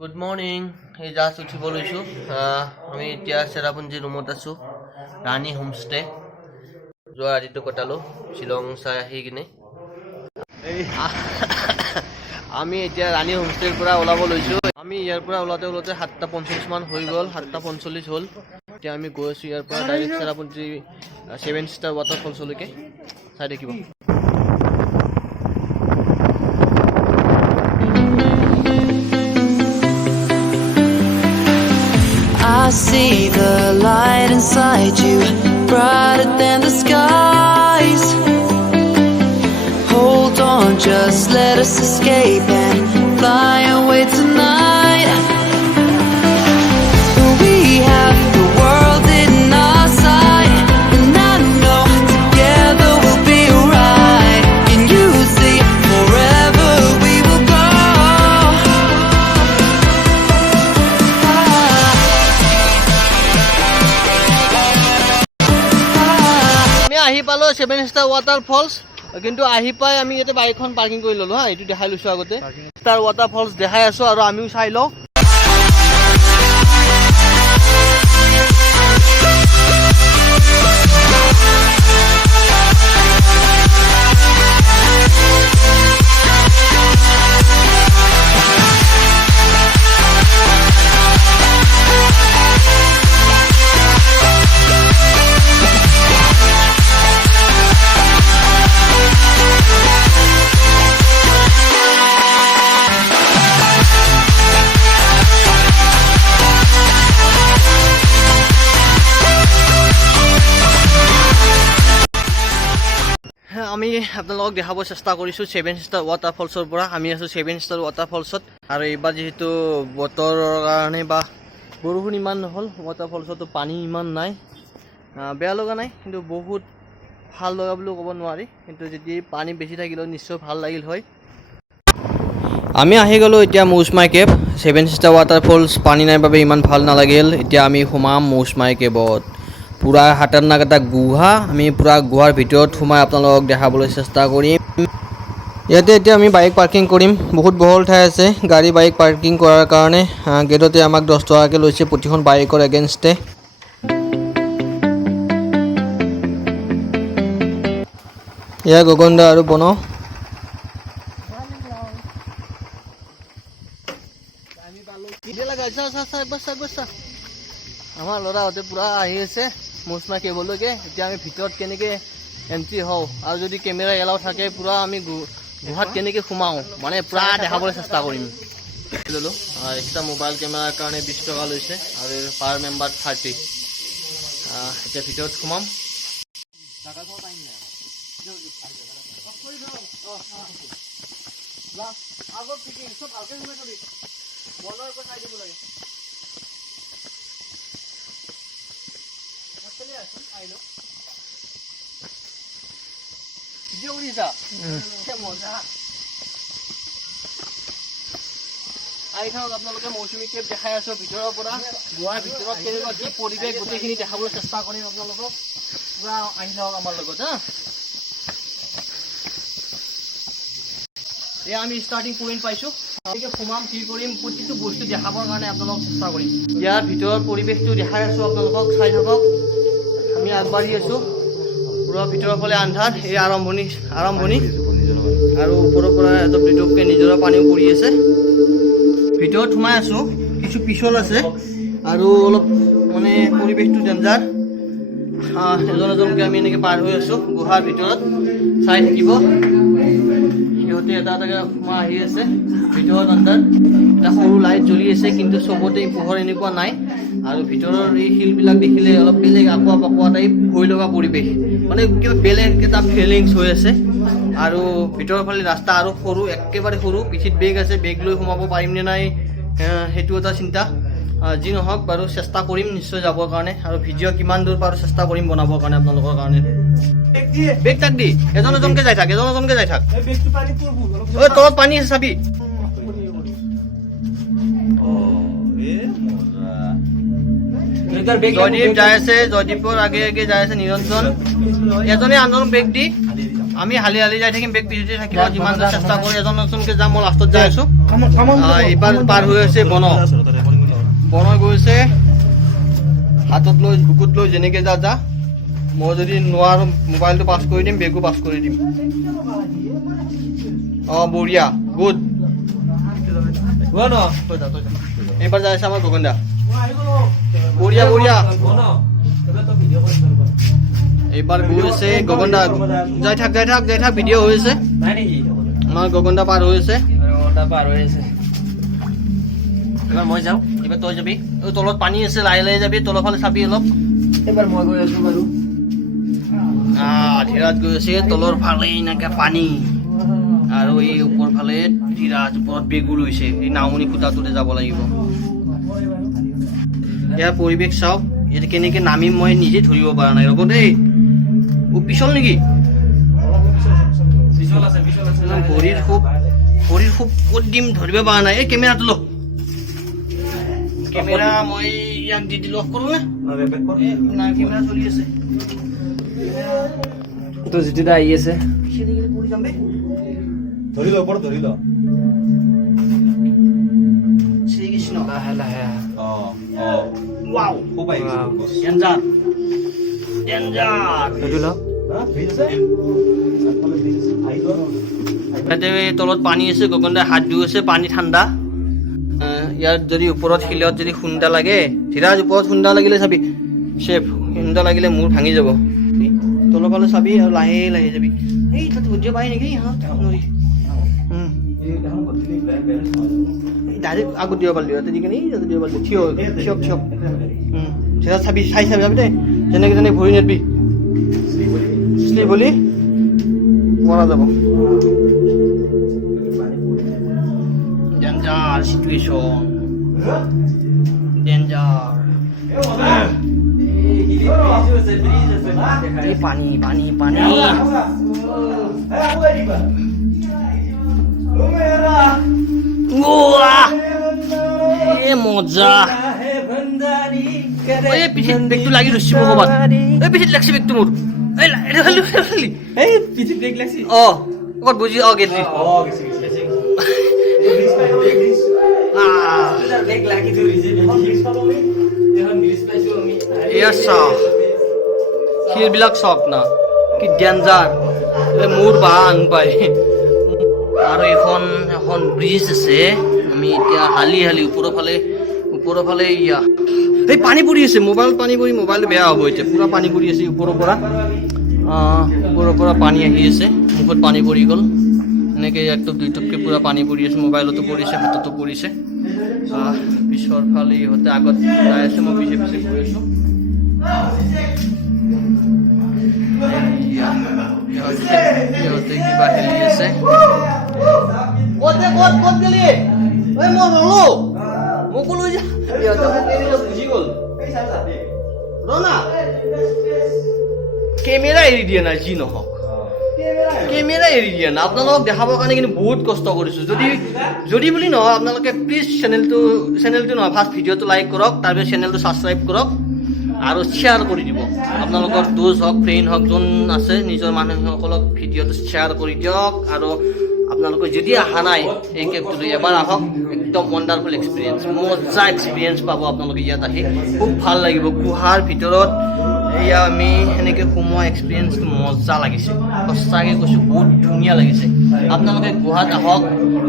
Good morning. এই just উঠিব লৈছোঁ। আমি এতিয়া চেৰাপুঞ্জী ৰুমত আছোঁ, ৰাণী হোমষ্টে। যোৱা ৰাতিটো কটালোঁ শ্বিলং চাই আহি কিনে। আমি এতিয়া ৰাণী হোমষ্টেৰ পৰা ওলাব লৈছোঁ। আমি ইয়াৰ পৰা ওলাওঁতে 7:45 মান হৈ গ'ল, 7:45 হ'ল। এতিয়া আমি গৈ আছোঁ ইয়াৰ পৰা ডাইৰেক্ট চেৰাপুঞ্জী 7 ষ্টাৰ ৱাটাৰফলছলৈকে। চাই থাকিব। I see the light inside you, brighter than the skies. Hold on, just let us escape and fly away tonight. We have the world in our sight, and I know together we'll be alright. Can you see forever we will go? আহি পালো 7 star waterfalls, কিন্তু আহি পাই আমি ইয়াতে বাইকখন parking কৰি ল'লো। এইটো দেখাই লৈছোঁ আগতে। ষ্টাৰ ৱাটাৰফলছ দেখাই আছোঁ আৰু আমিও চাই লওঁ। আমি আপোনালোকক দেখাব চেষ্টা কৰিছোঁ 7 ষ্টাৰ ৱাটাৰফলছৰ পৰা। আমি আছোঁ 7 ষ্টাৰ ৱাটাৰফলছত। আৰু এইবাৰ যিহেতু বতৰৰ কাৰণে বা বৰষুণ ইমান নহ'ল, ৱাটাৰফলছতো পানী ইমান নাই। বেয়া লগা নাই, কিন্তু বহুত ভাল লগা বুলিও ক'ব নোৱাৰি। কিন্তু যদি পানী বেছি থাকিলেও নিশ্চয় ভাল লাগিল হয়। আমি আহি গ'লোঁ এতিয়া মৌচমাই কেব। 7 ষ্টাৰ ৱাটাৰফলছ পানী নাই বাবে ইমান ভাল নালাগিল। এতিয়া আমি সোমাম মৌচমাই কেবত। পুৰা খাতাৰনাক এটা গুহা। আমি পুৰা গুহাৰ ভিতৰত সোমাই আপোনালোকক দেখাবলৈ চেষ্টা কৰিম। ইয়াতে এতিয়া আমি বাইক পাৰ্কিং কৰিম। বহুত বহল ঠাই আছে গাড়ী বাইক পাৰ্কিং কৰাৰ কাৰণে। গেটতে আমাক 10 টকাকৈ লৈছে প্ৰতিখন বাইকৰ এগেইনষ্টে। এয়া গগনদা আৰু বন। আমাৰ ল'ৰাহঁতে পূৰা আহি আছে মৌচমাই কেবলৈকে। এতিয়া আমি ভিতৰত কেনেকৈ এণ্ট্ৰি হওঁ আৰু যদি কেমেৰা এলাও থাকে পূৰা আমি গুহাত কেনেকৈ সোমাওঁ, মানে পূৰা দেখাবলৈ চেষ্টা কৰিম। ল'লোঁ এক্সট্ৰা মোবাইল কেমেৰাৰ কাৰণে 20 টকা লৈছে আৰু পাৰ মেম্বাৰ 30। এতিয়া ভিতৰত সোমাম। আপোনালোকে মৌচুমী কেব দেখাই আছো ভিতৰৰ পৰা। গুহাৰ ভিতৰত কেনেকুৱা কি পৰিৱেশ গোটেইখিনি দেখাবলৈ চেষ্টা কৰিম আপোনালোকক। পুৰা আহি থাকক আমাৰ লগত। এয়া আমি ষ্টাৰ্টিং পইণ্ট পাইছোঁ। সোমাম, কি কৰিম, প্ৰতিটো বস্তু দেখাবৰ কাৰণে আপোনালোকক চেষ্টা কৰিম। ইয়াৰ ভিতৰৰ পৰিৱেশটো দেখাই আছোঁ আপোনালোকক, চাই থাকক। আমি আগবাঢ়ি আছোঁ। পুৰা ভিতৰৰ ফালে আন্ধাৰ। এই আৰম্ভণি আৰু ওপৰৰ পৰা এটা বিটুপকে নিজৰা পানীও পৰি আছে। ভিতৰত সোমাই আছোঁ, কিছু পিছল আছে আৰু অলপ মানে পৰিৱেশটো ডেঞ্জাৰ। এজনকৈ আমি এনেকৈ পাৰ হৈ আছোঁ গুহাৰ ভিতৰত। চাই থাকিব, সিহঁতে এটা এটাকৈ সোমাই আহি আছে ভিতৰত। আন্ধাৰ এটা সৰু লাইট জ্বলি আছে, কিন্তু চবতে পোহৰ এনেকুৱা নাই। আৰু ভিতৰৰ এই শিলবিলাক দেখিলে অলপ বেলেগ আঁকোৱা পাকোৱা টাইপ ভয় লগা পৰিৱেশ, মানে কিবা বেলেগ এটা ফিলিংছ হৈ আছে। আৰু ভিতৰৰ ফালে ৰাস্তা আৰু সৰু, একেবাৰে সৰু। পিঠিত বেগ আছে, বেগ লৈ সোমাব পাৰিম নে নাই সেইটো এটা চিন্তা। যি নহওক বাৰু চেষ্টা কৰিম নিশ্চয় যাবৰ কাৰণে, আৰু ভিডিঅ' কিমান দূৰ পাৰোঁ চেষ্টা কৰিম বনাবৰ কাৰণে আপোনালোকৰ কাৰণে। বেগ তাক দি এজনকৈ যাই থাক, যাই থাক। তলত পানী আছে চাবি। জয়দীপ যাই আছে, জয়দীপৰ আগে আগে যাই আছে নিৰঞ্জন। এজনে আনজনক বেগ দি আমি হালি হালি যাই থাকিম, বেগ পিছতে থাকিব, যিমান চেষ্টা কৰি এজন নতুনকৈ যাম। মই লাষ্টত যাই আছোঁ। এইবাৰ পাৰ হৈ আছে বন গৈছে, হাতত লৈ বুকুত লৈ যেনেকৈ যা। মই যদি নোৱাৰোঁ মোবাইলটো পাছ কৰি দিম, বেগো পাছ কৰি দিম। অঁ বঢ়িয়া, গুড। এইবাৰ যাই আছে আমাৰ গগনদা। বঢ়িয়া বঢ়িয়া। এইবাৰ গৈ আছে গগনদা, যাই থাক ভিডিঅ' হৈ আছে। আমাৰ গগনদা পাৰ হৈ আছে। এবাৰ মই যাওঁ, এইবাৰ তই যাবি। তলত পানী আছে, লাহে লাহে যাবি, তলৰ ফালে চাবি অলপ। এবাৰ মই গৈ আছোঁ বাৰু। ধীৰাজ গৈ আছে, তলৰ ফালে এনেকে পানী, আৰু এই ওপৰ ফালে ধীৰাজ ওপৰত বেগু লৈছে। এই নাওমনি খুটাটোতে যাব লাগিব। ইয়াৰ পৰিৱেশ চাওক, ইয়াত কেনেকে নামিম মই নিজে ধৰিব পৰা নাই। ৰ'ব দেই, পিছল নেকি? ভৰিৰ খুব ক'ত দিম ধৰিব পৰা নাই। এই কেমেৰাটো ল, কেমেৰা মই ইয়াক দি দিলোঁ। অফ কৰোঁ নে? নাই, কেমেৰা চলি আছে। তো যিটো আহি আছে, পৰি যাম বে। ধৰি ল শ্ৰীকৃষ্ণ। লাহে লাহে ৱাও, ডেঞ্জাৰ। সেইটো ল। ইয়াতে তলত পানী আছে, গগনদাই হাত ধুই আছে, পানী ঠাণ্ডা। ইয়াত যদি ওপৰত শিলত যদি খুন্দা লাগে, ধীৰাজ ওপৰত খুন্দা লাগিলে চাবি, চেফ খুন্দা লাগিলে মূৰ ভাঙি যাব। তলৰ ফালে চাবি আৰু লাহে লাহে যাবি। এই তাত বুজিব পাৰি নেকি? ডাইৰেক্ট আগত দিব পাৰিলি, ইয়াতে দি কিনে ইয়াতে দিব পাৰিলি। থিয় ধীৰাজ চাবি, চাই যাবি দেই, যেনেকে যেনেকে ভৰি নেদবি, শ্লিপ বুলি পৰা যাব। Danger situation, danger. এই পানী পানী পানী। এ মজা। এই পিঠিত বেগটো লাগি ধৰিছে মোৰ ক'ৰবাত। এই পিঠিত লাগছে বেগটো মোৰ। ক'ত বুজি গেলি। এয়া চাওক, শিলবিলাক চাওক না, কি ডেঞ্জাৰ। মোৰ বাহ আন পায়। আৰু এখন ব্ৰিজ আছে। আমি এতিয়া হালি ওপৰৰ ফালে ইয়া এই পানী পৰি আছে। মোবাইলত পানী পৰি মোবাইলটো বেয়া হ'ব এতিয়া। পূৰা পানী পৰি আছে ওপৰৰ পৰা পানী আহি আছে, মুখত পানী পৰি গ'ল। এনেকৈ একটপ দুইটপকৈ পূৰা পানী পৰি আছে, মোবাইলতো পৰিছে, হাততো পৰিছে। পিছৰ ফালে ইহঁতে আগত যাই আছে, মই পিছে পিছে গৈ আছোঁ। ইহঁতে কিবা খেলি আছে। ক'ত গেলি? মই ৰলো, মোকো লৈ যা। বুজি গ'ল। ৰনা কেমেৰা এৰি দিয়া নাই, যি নহওক কেমেৰা এৰি দিয়া নাই। আপোনালোকক দেখাবৰ কাৰণে কিন্তু বহুত কষ্ট কৰিছোঁ। যদি বুলি নহয়, আপোনালোকে প্লিজ চেনেলটো নহয়, ফাৰ্ষ্ট ভিডিঅ'টো লাইক কৰক, তাৰপিছত চেনেলটো ছাবস্ক্ৰাইব কৰক আৰু শ্বেয়াৰ কৰি দিব। আপোনালোকৰ দোষ হওক, ফ্ৰেণ্ড হওক, যোন আছে নিজৰ মানুহসকলক ভিডিঅ'টো শ্বেয়াৰ কৰি দিয়ক। আৰু আপোনালোকে যদি অহা নাই এই কেবটো এবাৰ আহক, একদম ৱণ্ডাৰফুল এক্সপিৰিয়েঞ্চ, মজা এক্সপিৰিয়েঞ্চ পাব আপোনালোকে ইয়াত আহি। খুব ভাল লাগিব। গুহাৰ ভিতৰত এয়া আমি সেনেকৈ সোমোৱা এক্সপিৰিয়েঞ্চটো মজা লাগিছে। সঁচাকৈ কৈছোঁ, বহুত ধুনীয়া লাগিছে। আপোনালোকে গুহাত আহক,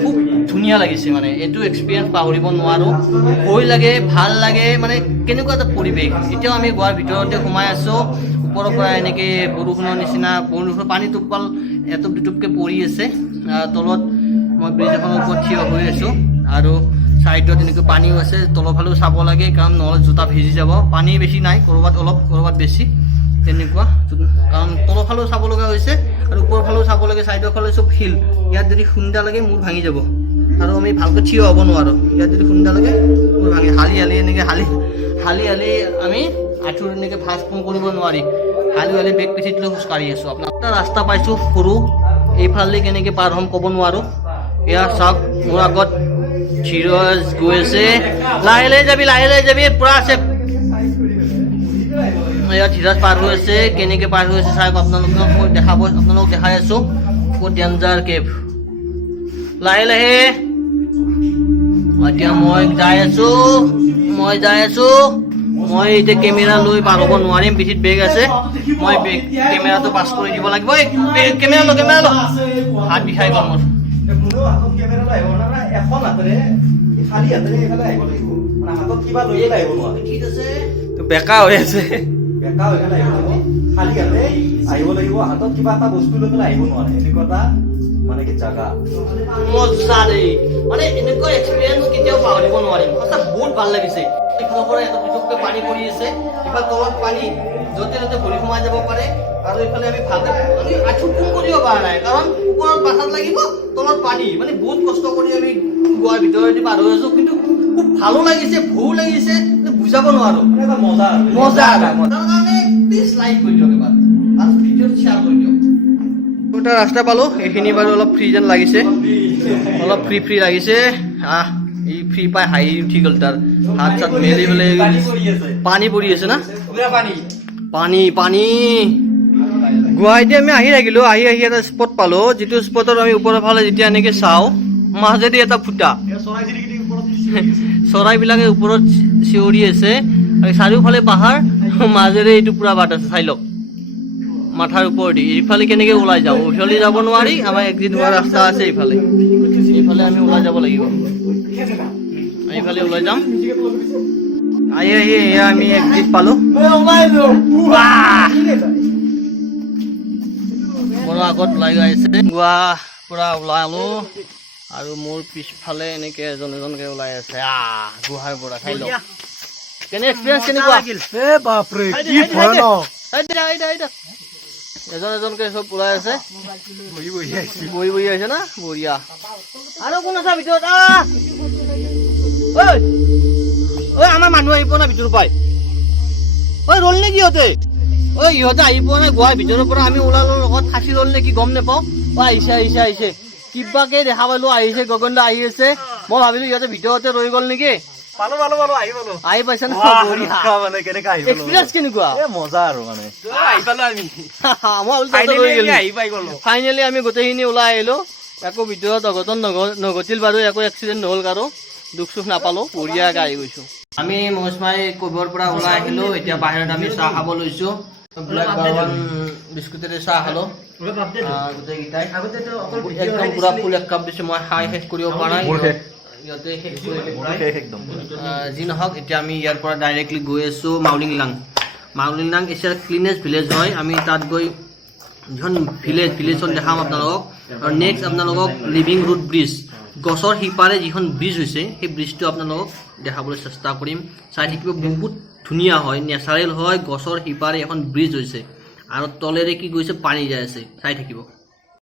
খুব ধুনীয়া লাগিছে। মানে এইটো এক্সপিৰিয়েঞ্চ পাহৰিব নোৱাৰোঁ। ভয় লাগে, ভাল লাগে, মানে কেনেকুৱা এটা পৰিৱেশ। এতিয়াও আমি গুহাৰ ভিতৰতে সোমাই আছোঁ। ওপৰৰ পৰা এনেকৈ বৰষুণৰ নিচিনা পানী টোপাল এটুপ দুটুপকৈ পৰি আছে। তলত মই ব্ৰিজ এখনৰ ওপৰত থিয় হৈ আছোঁ, আৰু চাইডত এনেকৈ পানীও আছে। তলৰ ফালেও চাব লাগে, কাৰণ নহ'লে জোতা ভিজি যাব। পানী বেছি নাই, ক'ৰবাত অলপ, ক'ৰবাত বেছি, তেনেকুৱা। কাৰণ তলৰ ফালেও চাব লগা হৈছে আৰু ওপৰৰ ফালেও চাব লাগে। চাইডৰ ফালে চব শিল। ইয়াত যদি খুন্দা লাগে মূৰ ভাঙি যাব, আৰু আমি ভালকৈ থিয় হ'ব নোৱাৰোঁ। ইয়াত যদি খুন্দা লাগে মূৰ ভাঙি হালি এনেকৈ হালি আমি আঁঠুৰ এনেকৈ ভাঁজ ফোন কৰিব নোৱাৰি। হালি বেগ পিঠিত লৈ খোজকাঢ়ি আছোঁ। আপোনাৰ ৰাস্তা পাইছোঁ সৰু, এইফালে কেনেকৈ পাৰ হ'ম ক'ব নোৱাৰোঁ। এয়া চাওক, মোৰ আগত ধীৰাজ গৈ আছে। লাহে লাহে যাবি, পূৰা আছে। ইয়াত ধীৰাজ পাৰ হৈ আছে কেনেকৈ পাৰ হৈ আছে চাওক আপোনালোকক মই আপোনালোকক দেখাই আছোঁ বহুত ডেঞ্জাৰ কেভ লাহে লাহে এতিয়া মই যাই আছোঁ মই এতিয়া কেমেৰা লৈ পাৰ হ'ব নোৱাৰিম পিঠিত বেগ আছে মই বেগ কেমেৰাটো পাছ কৰি দিব লাগিব কেমেৰা ল হাত বিষাই গ'ল মোৰ মোৰো হাতত কেমেৰা লাগিব না এখন হাতেৰে খালি হাতেৰে এইফালে আহিব লাগিব মানে হাতত কিবা লৈ আহিব নোৱাৰে ঠিক আছে তো বেকা হৈ আছে বেকা হৈ আহিব লাগিব খালি হাতে আহিব লাগিব হাতত কিবা এটা বস্তু লৈ পেলাই আহিব নোৱাৰে এনেকুৱা এটা মানে কি জাগা মজা দেই মানে এনেকুৱা এক্সপিৰিয়েঞ্চ কেতিয়াও পাহৰিব নোৱাৰিম সঁচা বহুত ভাল লাগিছে এইফালৰ পৰা এটা পিছতকৈ পানী পৰি আছে ইফালে তলত পানী য'তে ত'তে ভৰি সোমাই যাব পাৰে আৰু এইফালে আমি ভালকৈ আমি আঁঠু পোন কৰিব পৰা নাই কাৰণ ওপৰত বাচাত লাগিব তলত পানী মানে বহুত কষ্ট কৰি আমি গোৱাৰ ভিতৰেদি পাৰ হৈ আছোঁ কিন্তু খুব ভালো লাগিছে ভয়ো লাগিছে বুজাব নোৱাৰো মানে এটা মজা তাৰ কাৰণে প্লিজ লাইক কৰি দিয়ক এবাৰ আৰু ভিডিঅ'টো শ্বেয়াৰ কৰি দিয়ক এটা ৰাস্তা পালোঁ এইখিনি বাৰু অলপ ফ্ৰী যেন লাগিছে অলপ ফ্ৰী লাগিছে এই ফ্ৰী পাই হাঁহি উঠি গ'ল তাৰ হাত চাত মেলি পেলাই পানী পৰি আছে না পানী গুৱাহাটী আমি আহি থাকিলোঁ আহি এটা স্পট পালোঁ যিটো স্পটত আমি ওপৰৰ ফালে যেতিয়া এনেকৈ চাওঁ মাজেদি এটা ফুটা চৰাইবিলাকে ওপৰত চিঞৰি আছে আৰু চাৰিওফালে পাহাৰ মাজেৰে এইটো পুৰা বাট আছে চাই লওক মাথাৰ ওপৰেদি এইফালে কেনেকৈ ওলাই যাওঁ উঠলি যাব নোৱাৰি আমাৰ একদিন হোৱা ৰাস্তা আছে এইফালে আমি ওলাই যাব লাগিব এইফালে ওলাই যাম আহি এয়া আমি একজিট পালোঁ বৰ আগত ওলাই গৈ আছে পুৰা ওলালোঁ আৰু মোৰ পিছফালে এনেকৈ এজনকৈ ওলাই আছে গুহাৰ পৰা চাই লওক কেনে এক্সপিৰিয়েঞ্চ কেনেকুৱা এজনকৈ চব ওলাই আছে বহি আছে না বঢ়িয়া আৰু কোন আছে ভিতৰত ঐ আমাৰ মানুহ আহি পোৱা নাই ভিতৰৰ পাই ৰ'ল নেকি ইহঁতে ইহঁতে আহি পোৱা নাই গুহাৰ ভিতৰৰ পৰা আমি ওলালোঁ লগত ফাঁচি ৰ'ল নেকি গম নাপাওঁ আহিছে কিবাকে দেখা পালোঁ আহিছে গগন দা আহি আছে মই ভাবিলোঁ ইহঁতে ভিতৰতে ৰৈ গ'ল নেকি আহি পাইছে না এক্সপিৰিয়েঞ্চ কেনেকুৱা মজা আৰু মানে ফাইনেলি আমি গোটেইখিনি ওলাই আহিলোঁ একো ভিতৰত অঘটন নঘটিল বাৰু একো এক্সিডেণ্ট নহ'ল কাৰো দুখ চুখ নাপালোঁ বঢ়িয়াকৈ আহি গৈছোঁ আমি মৌচমাৰী কবিৰ পৰা ওলাই আহিলোঁ এতিয়া বাহিৰত আমি চাহ খাব লৈছোঁ ব্লেক বাৰৱান বিস্কুটেৰে চাহ খালোঁ গোটেইকেইটাই একদম পুৰা ফুল এক কাপ দিছোঁ মই খাই শেষ কৰিব পৰা নাই ইহঁতে শেষ একদম যি নহওক এতিয়া আমি ইয়াৰ পৰা ডাইৰেক্টলি গৈ আছোঁ মাউলিংলাং এছিয়াৰ ক্লিনেষ্ট ভিলেজ হয় আমি তাত গৈ যিখন ভিলেজখন দেখাম আপোনালোকক আৰু নেক্সট আপোনালোকক লিভিং ৰুট ব্ৰিজ গছৰ সিপাৰে যিখন ব্ৰিজ হৈছে সেই ব্ৰিজটো আপোনালোকক দেখাবলৈ চেষ্টা কৰিম চাই থাকিব বহুত ধুনীয়া হয় নেচাৰেল হয় গছৰ সিপাৰে এখন ব্ৰিজ হৈছে আৰু তলেৰে কি গৈছে পানী যাই আছে চাই থাকিব